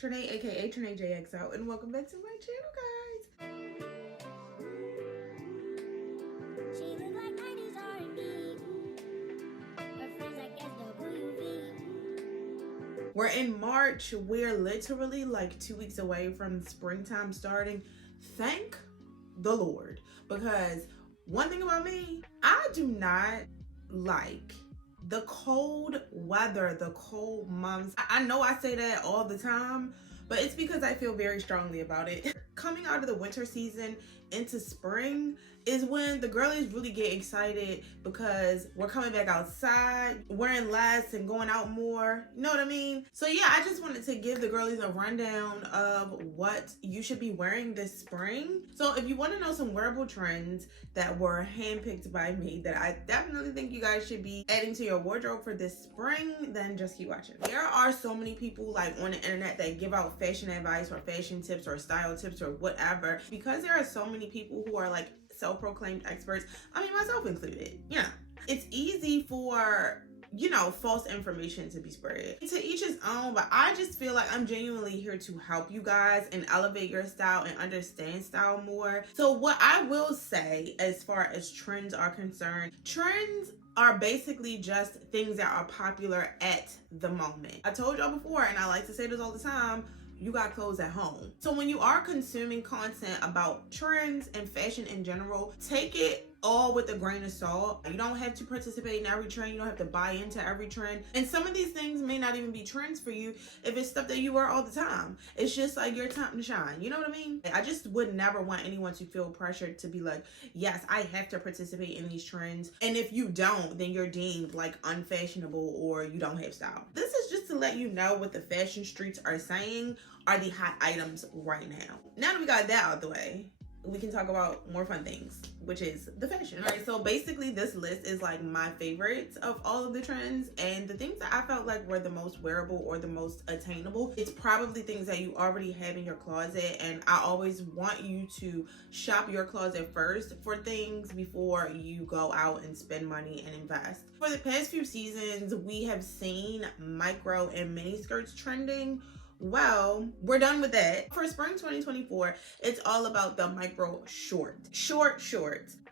Trinae, aka Trinae JXO, and welcome back to my channel, guys. She look like 90s R&B. Her friends, I guess, WV. We're in March. We're literally like 2 weeks away from springtime starting. Thank the Lord. Because one thing about me, I do not like the cold weather, the cold months. I know I say that all the time, but it's because I feel very strongly about it. Coming out of the winter season into spring is when the girlies really get excited because we're coming back outside, wearing less and going out more. You know what I mean? So yeah, I just wanted to give the girlies a rundown of what you should be wearing this spring. So if you want to know some wearable trends that were handpicked by me that I definitely think you guys should be adding to your wardrobe for this spring, then just keep watching. There are so many people like on the internet that give out fashion advice or fashion tips or style tips or whatever. Because there are so many people who are like self-proclaimed experts, I mean myself included, you know, it's easy for, you know, false information to be spread. To each his own, but I just feel like I'm genuinely here to help you guys and elevate your style and understand style more. So what I will say as far as trends are concerned, trends are basically just things that are popular at the moment. I told y'all before, and I like to say this all the time, you got clothes at home. So when you are consuming content about trends and fashion in general, take it all with a grain of salt. You don't have to participate in every trend. You don't have to buy into every trend. And some of these things may not even be trends for you if it's stuff that you wear all the time. It's just like your time to shine. You know what I mean? I just would never want anyone to feel pressured to be like, yes, I have to participate in these trends. And if you don't, then you're deemed like unfashionable or you don't have style. This is just to let you know what the fashion streets are saying are the hot items right now. Now that we got that out of the way, we can talk about more fun things, which is the fashion. All right, so basically this list is like my favorites of all of the trends and the things that I felt like were the most wearable or the most attainable. It's probably things that you already have in your closet, and I always want you to shop your closet first for things before you go out and spend money and invest. For the past few seasons, we have seen micro and mini skirts trending. Well, we're done with that. For spring 2024, it's all about the micro shorts.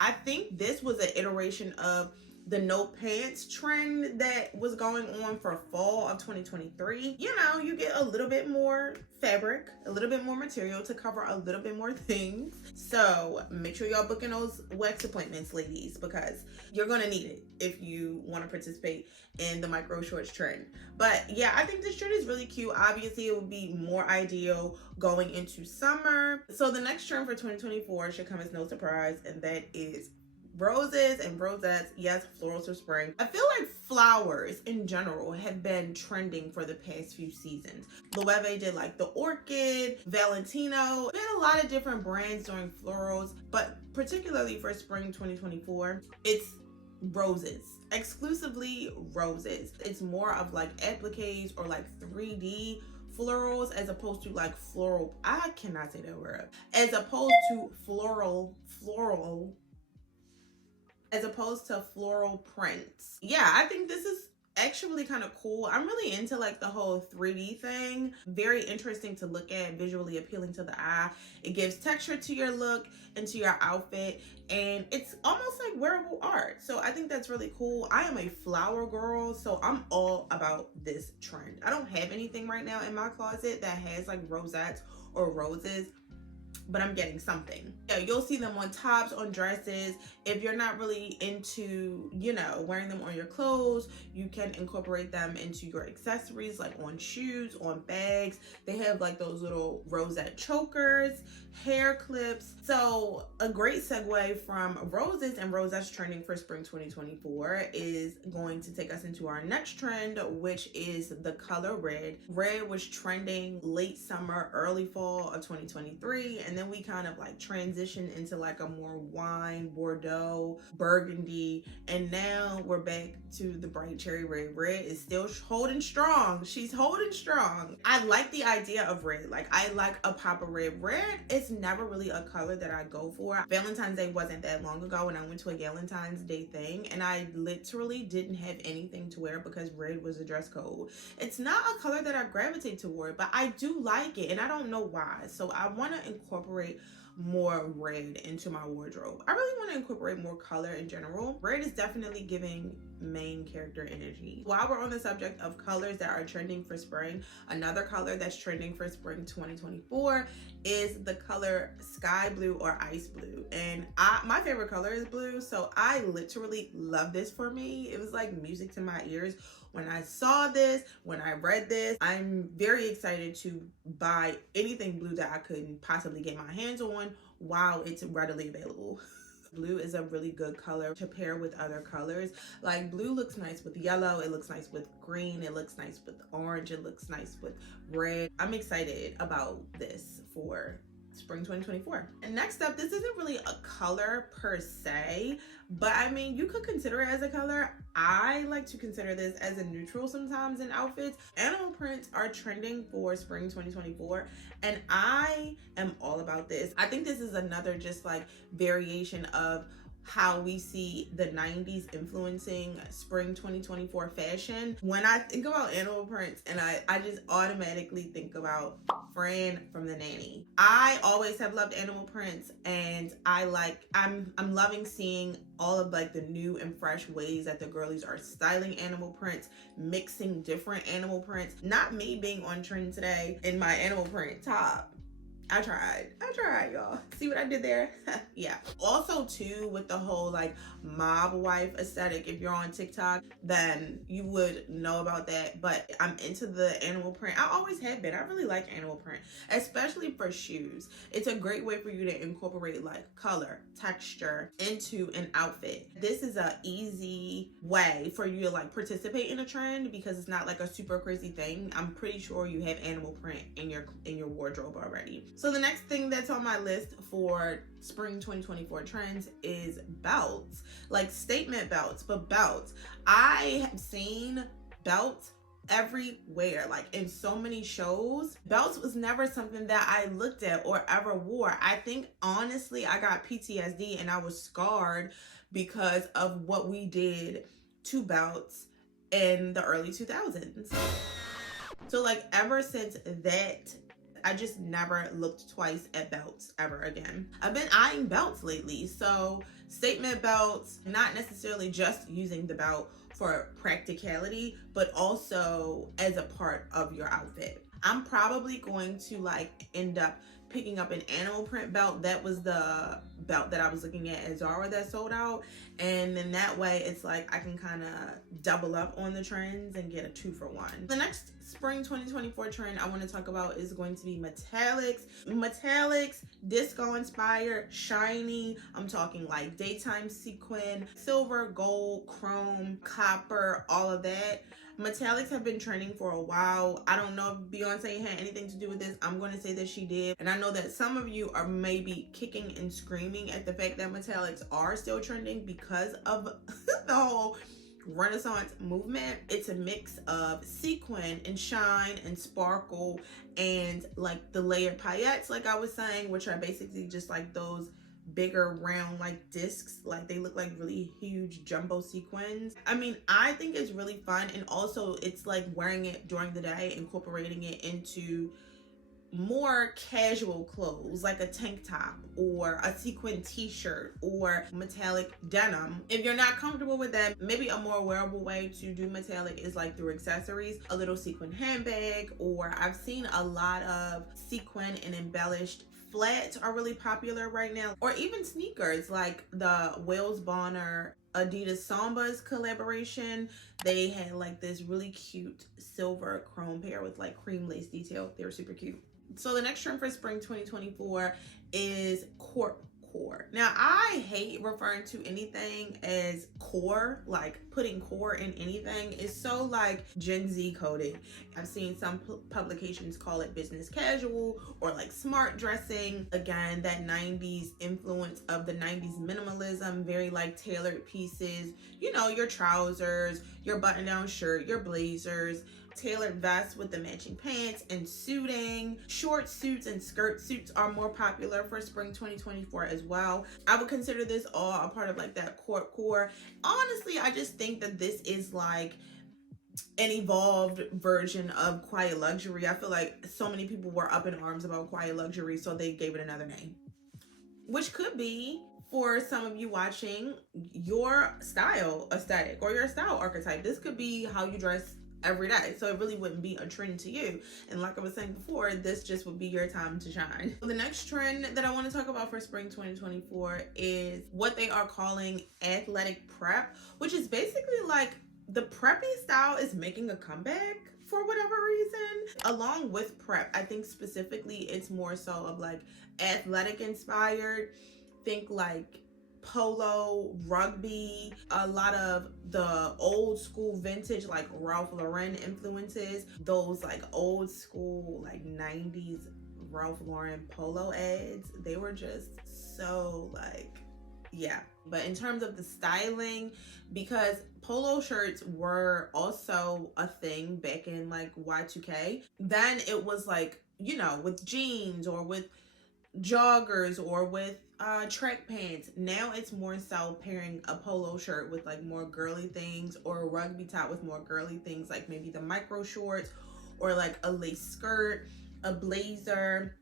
I think this was an iteration of the no pants trend that was going on for fall of 2023. You know, you get a little bit more fabric, a little bit more material to cover a little bit more things. So make sure y'all booking those wax appointments, ladies, because you're gonna need it if you want to participate in the micro shorts trend. But yeah, I think this trend is really cute. Obviously, it would be more ideal going into summer. So the next trend for 2024 should come as no surprise, and that is roses and rosettes. Yes, florals for spring. I feel like flowers in general have been trending for the past few seasons. Loewe did like the orchid, Valentino. We had a lot of different brands doing florals, but particularly for spring 2024, it's roses, exclusively roses. It's more of like appliques or like 3D florals as opposed to like floral. I cannot say that word. As opposed to floral as opposed to floral prints. Yeah, I think this is actually kind of cool. I'm really into like the whole 3D thing. Very interesting to look at, visually appealing to the eye. It gives texture to your look and to your outfit, and it's almost like wearable art. So I think that's really cool. I am a flower girl, so I'm all about this trend. I don't have anything right now in my closet that has like rosettes or roses, but I'm getting something. Yeah, you'll see them on tops, on dresses. If you're not really into, you know, wearing them on your clothes, you can incorporate them into your accessories, like on shoes, on bags. They have like those little rosette chokers, hair clips. So a great segue from roses and rosettes trending for spring 2024 is going to take us into our next trend, which is the color red. Red was trending late summer, early fall of 2023, and and then we kind of like transitioned into like a more wine, Bordeaux, burgundy, and now we're back to the bright cherry red. Red is still holding strong. She's holding strong. I like the idea of red. Like, I like a pop of red. Red is never really a color that I go for. Valentine's Day wasn't that long ago when I went to a Valentine's Day thing, and I literally didn't have anything to wear because red was a dress code. It's not a color that I gravitate toward, but I do like it, and I don't know why. So I want to incorporate more red into my wardrobe. I really want to incorporate more color in general. Red is definitely giving main character energy. While we're on the subject of colors that are trending for spring, another color that's trending for spring 2024 is the color sky blue or ice blue. And my favorite color is blue, so I literally love this for me. It was like music to my ears when I saw this, when I read this. I'm very excited to buy anything blue that I could possibly get my hands on while it's readily available. Blue is a really good color to pair with other colors. Like, blue looks nice with yellow, it looks nice with green, it looks nice with orange, it looks nice with red. I'm excited about this for spring 2024. And next up, this isn't really a color per se, but I mean, you could consider it as a color. I like to consider this as a neutral sometimes in outfits. Animal prints are trending for spring 2024, and I am all about this. I think this is another just like variation of how we see the 90s influencing spring 2024 fashion. When I think about animal prints, and I just automatically think about Fran from The Nanny. I always have loved animal prints, and I'm loving seeing all of like the new and fresh ways that the girlies are styling animal prints, mixing different animal prints. Not me being on trend today in my animal print top. I tried, y'all. See what I did there? Yeah. Also too, with the whole like mob wife aesthetic, if you're on TikTok, then you would know about that. But I'm into the animal print. I always have been. I really like animal print, especially for shoes. It's a great way for you to incorporate like color, texture into an outfit. This is a easy way for you to like participate in a trend because it's not like a super crazy thing. I'm pretty sure you have animal print in your wardrobe already. So the next thing that's on my list for spring 2024 trends is belts, like statement belts, but belts. I have seen belts everywhere, like in so many shows. Belts was never something that I looked at or ever wore. I think honestly I got PTSD and I was scarred because of what we did to belts in the early 2000s. So like ever since that, I just never looked twice at belts ever again. I've been eyeing belts lately. So statement belts, not necessarily just using the belt for practicality, but also as a part of your outfit. I'm probably going to like end up picking up an animal print belt. That was the belt that I was looking at Zara that sold out. And then that way it's like I can kind of double up on the trends and get a 2-for-1. The next spring 2024 trend I want to talk about is going to be metallics. Metallics, disco inspired, shiny. I'm talking like daytime sequin, silver, gold, chrome, copper, all of that. Metallics have been trending for a while. I don't know if Beyonce had anything to do with this. I'm going to say that she did. And I know that some of you are maybe kicking and screaming at the fact that metallics are still trending because of the whole Renaissance movement. It's a mix of sequin and shine and sparkle and like the layered paillettes, like I was saying, which are basically just like those bigger round like discs, like they look like really huge jumbo sequins. I mean, I think it's really fun, and also it's like wearing it during the day, incorporating it into more casual clothes like a tank top or a sequin t-shirt or metallic denim. If you're not comfortable with that, maybe a more wearable way to do metallic is like through accessories, a little sequin handbag, or I've seen a lot of sequin and embellished flats are really popular right now, or even sneakers like the Wales Bonner Adidas Sambas collaboration. They had like this really cute silver chrome pair with like cream lace detail. They were super cute. So the next trend for spring 2024 is core. Now, I hate referring to anything as core, like putting core in anything is so like Gen Z coded. I've seen some publications call it business casual or like smart dressing. Again, that 90s influence of the 90s minimalism, very like tailored pieces, you know, your trousers, your button down shirt, your blazers, tailored vests with the matching pants and suiting. Short suits and skirt suits are more popular for spring 2024 as well. I would consider this all a part of like that core. Honestly, I just think that this is like an evolved version of quiet luxury. I feel like so many people were up in arms about quiet luxury, so they gave it another name, which could be, for some of you watching, your style aesthetic or your style archetype. This could be how you dress every day, so it really wouldn't be a trend to you. And like I was saying before, this just would be your time to shine. The next trend that I want to talk about for spring 2024 is what they are calling athletic prep, which is basically like the preppy style is making a comeback for whatever reason. Along with prep, I think specifically it's more so of like athletic inspired. Think like polo, rugby, a lot of the old school vintage like Ralph Lauren influences, those like old school like 90s Ralph Lauren polo ads. They were just so like, yeah. But in terms of the styling, because polo shirts were also a thing back in like Y2K, then it was like, you know, with jeans or with joggers or with track pants. Now it's more so pairing a polo shirt with like more girly things, or a rugby top with more girly things, like maybe the micro shorts or like a lace skirt, a blazer,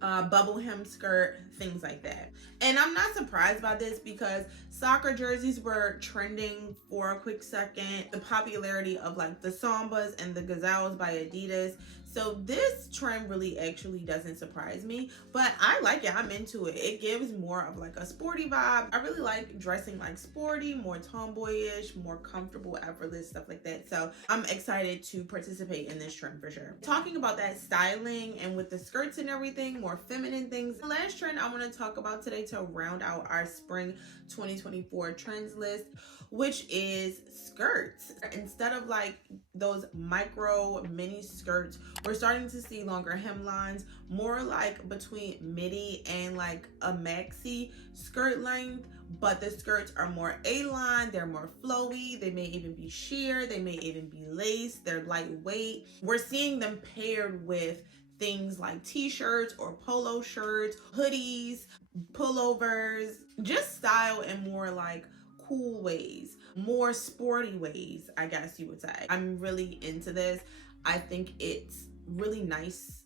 bubble hem skirt, things like that. And I'm not surprised by this because soccer jerseys were trending for a quick second. The popularity of like the Sambas and the Gazelles by Adidas. So this trend really actually doesn't surprise me, but I like it. I'm into it. It gives more of like a sporty vibe. I really like dressing like sporty, more tomboyish, more comfortable, effortless, stuff like that. So I'm excited to participate in this trend for sure. Talking about that styling and with the skirts and everything, more feminine things. The last trend I want to talk about today to round out our spring 2024 trends list, which is skirts. Instead of like those micro mini skirts, we're starting to see longer hemlines, more like between midi and like a maxi skirt length, but the skirts are more A-line, they're more flowy, they may even be sheer, they may even be lace, they're lightweight. We're seeing them paired with things like t-shirts or polo shirts, hoodies, pullovers, just style in more like cool ways, more sporty ways, I guess you would say. I'm really into this. I think it's really nice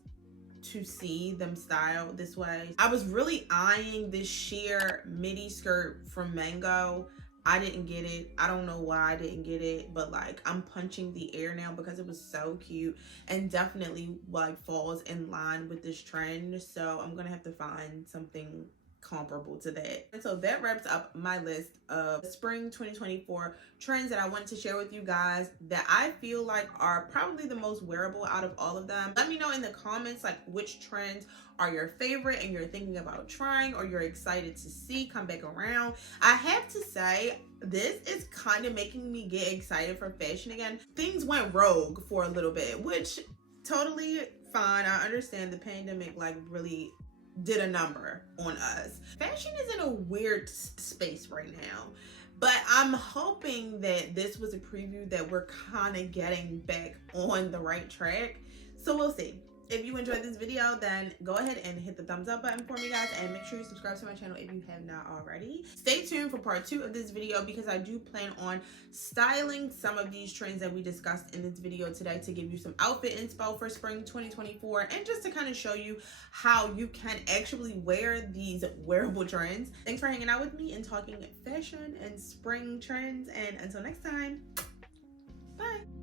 to see them style this way. I was really eyeing this sheer midi skirt from Mango. I didn't get it. I don't know why I didn't get it, but like I'm punching the air now because it was so cute and definitely like falls in line with this trend. So I'm gonna have to find something comparable to that. And so that wraps up my list of spring 2024 trends that I want to share with you guys that I feel like are probably the most wearable out of all of them. Let me know in the comments like which trends are your favorite and you're thinking about trying or you're excited to see come back around. I have to say, this is kind of making me get excited for fashion again. Things went rogue for a little bit, which totally fine. I understand the pandemic like really did a number on us. Fashion is in a weird space right now, but I'm hoping that this was a preview that we're kind of getting back on the right track. So we'll see. If you enjoyed this video, then go ahead and hit the thumbs up button for me, guys, and make sure you subscribe to my channel if you have not already. Stay tuned for part 2 of this video because I do plan on styling some of these trends that we discussed in this video today to give you some outfit inspo for spring 2024 and just to kind of show you how you can actually wear these wearable trends. Thanks for hanging out with me and talking fashion and spring trends, and until next time, bye.